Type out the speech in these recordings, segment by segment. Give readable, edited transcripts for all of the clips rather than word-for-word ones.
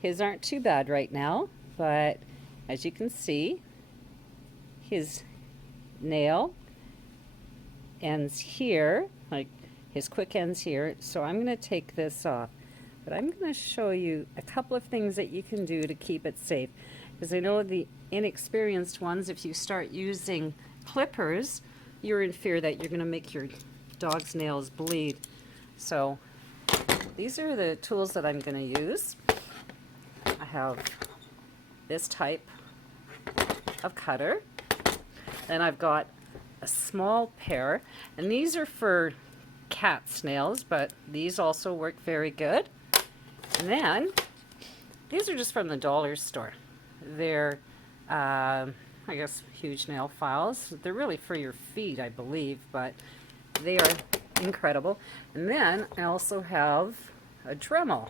His aren't too bad right now, but as you can see, his nail ends here, like his quick ends here. So I'm going to take this off, but I'm going to show you a couple of things that you can do to keep it safe. Because I know the inexperienced ones, if you start using clippers, you're in fear that you're going to make your dog's nails bleed. So these are the tools that I'm going to use. I have this type of cutter. Then I've got a small pair, and these are for cat's nails, but these also work very good. And then these are just from the dollar store. They're, I guess, huge nail files. They're really for your feet, I believe, but they are incredible. And then I also have a Dremel.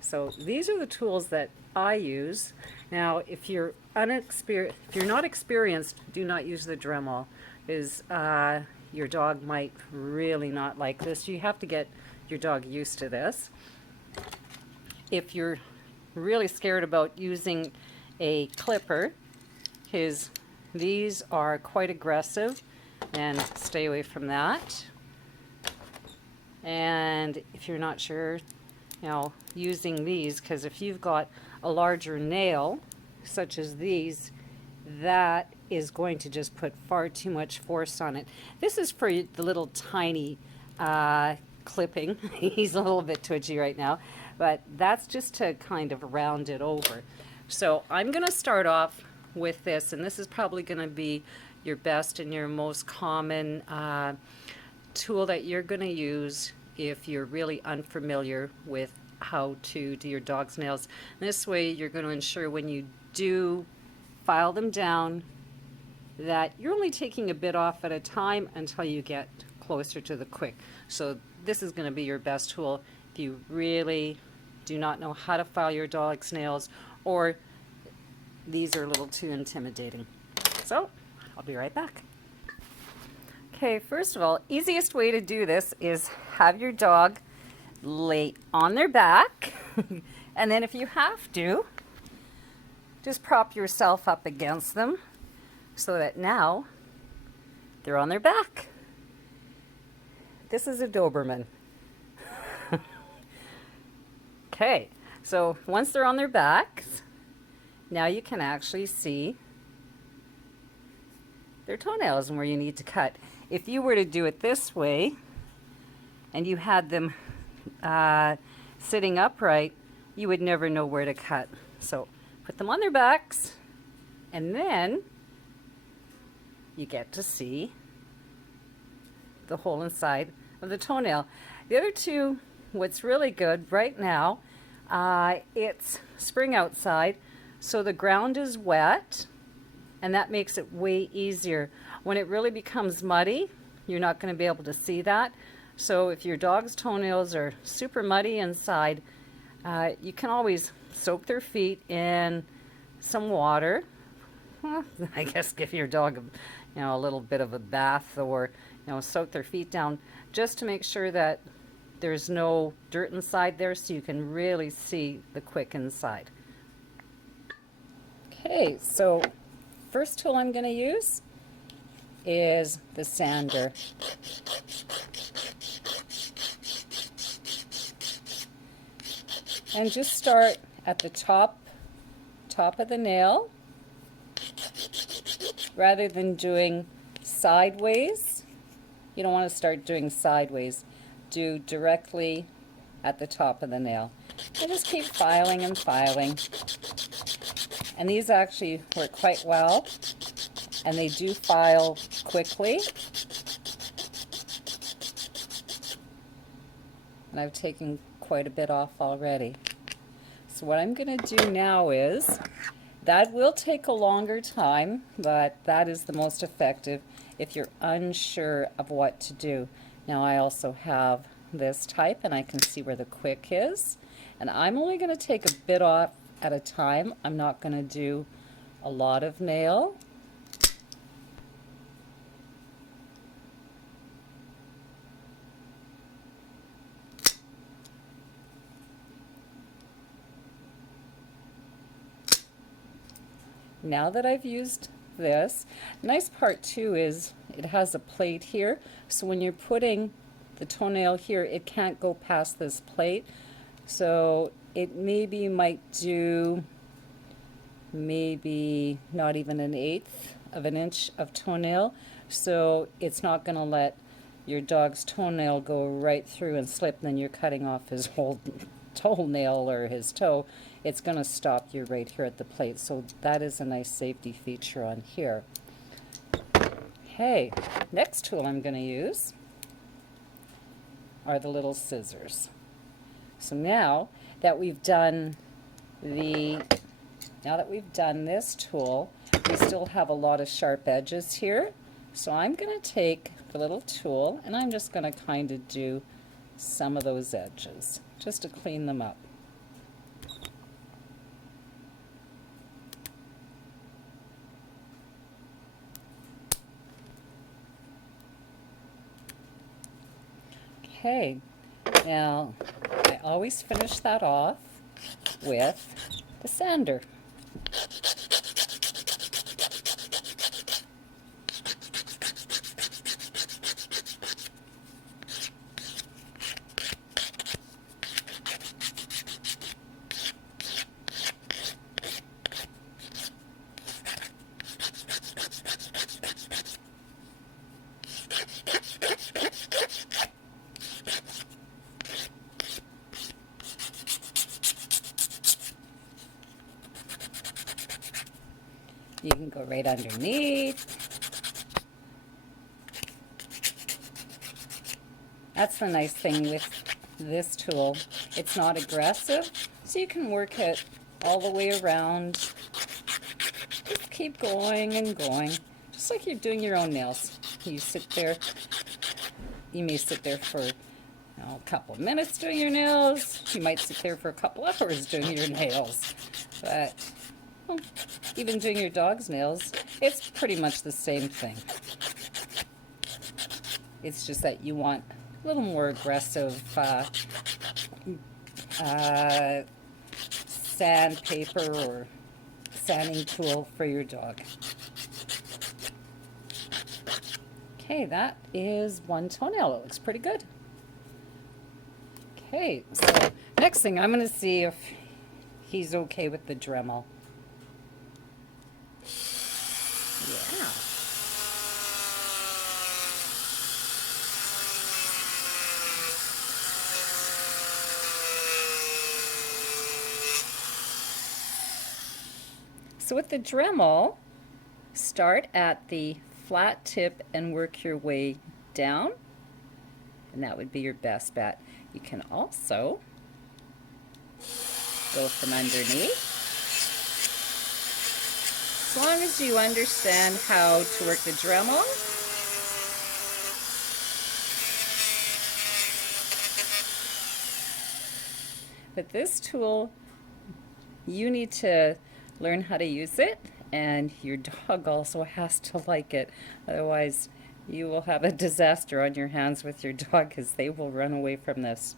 So these are the tools that I use. Now, if you're not experienced, do not use the Dremel, because your dog might really not like this. You have to get your dog used to this. If you're really scared about using a clipper, these are quite aggressive, and stay away from that. And if you're not sure, using these, because if you've got a larger nail, such as these, that is going to just put far too much force on it. This is for the little tiny clipping. He's a little bit twitchy right now, but that's just to kind of round it over. So I'm going to start off with this, and this is probably going to be your best and your most common tool that you're going to use if you're really unfamiliar with how to do your dog's nails. This way you're going to ensure when you do file them down that you're only taking a bit off at a time until you get closer to the quick. So this is going to be your best tool if you really do not know how to file your dog's nails, or these are a little too intimidating. So I'll be right back. Okay, first of all, easiest way to do this is have your dog lay on their back, and then if you have to, just prop yourself up against them so that now they're on their back. This is a Doberman. Okay, so once they're on their backs, now you can actually see their toenails and where you need to cut. If you were to do it this way and you had them sitting upright, you would never know where to cut. So put them on their backs, and then you get to see the hole inside of the toenail. The other two, what's really good right now, it's spring outside, so the ground is wet, and that makes it way easier. When it really becomes muddy, you're not going to be able to see that. So if your dog's toenails are super muddy inside, you can always soak their feet in some water. Well, I guess give your dog a little bit of a bath, or soak their feet down just to make sure that there's no dirt inside there, so you can really see the quick inside. Okay, so first tool I'm going to use is the sander. And just start at the top of the nail, rather than doing sideways. You don't want to start doing sideways. Do directly at the top of the nail. And just keep filing and filing. And these actually work quite well, and they do file quickly. And I've taken quite a bit off already. So what I'm going to do now is, that will take a longer time, but that is the most effective if you're unsure of what to do. Now I also have this type, and I can see where the quick is. And I'm only going to take a bit off at a time. I'm not going to do a lot of nail. now that I've used this, the nice part too is it has a plate here, so when you're putting the toenail here, it can't go past this plate. So it maybe might do maybe not even an eighth of an inch of toenail. So it's not going to let your dog's toenail go right through and slip, and then you're cutting off his whole toenail or his toe. It's going to stop you right here at the plate. So that is a nice safety feature on here. Okay, next tool I'm going to use are the little scissors. So now that we've done this tool, we still have a lot of sharp edges here. So I'm going to take the little tool and I'm just going to kind of do some of those edges just to clean them up. Okay, now I always finish that off with the sander. You can go right underneath. That's the nice thing with this tool. It's not aggressive, so you can work it all the way around. Just keep going and going, just like you're doing your own nails. You sit there, you may sit there for a couple of minutes doing your nails. You might sit there for a couple hours doing your nails. But well, even doing your dog's nails, it's pretty much the same thing. It's just that you want a little more aggressive sandpaper or sanding tool for your dog. Okay, that is one toenail. It looks pretty good. Okay, so next thing, I'm going to see if he's okay with the Dremel. Yeah. So with the Dremel, start at the flat tip and work your way down, and that would be your best bet. You can also go from underneath. As long as you understand how to work the Dremel, but this tool, you need to learn how to use it, and your dog also has to like it. Otherwise, you will have a disaster on your hands with your dog because they will run away from this.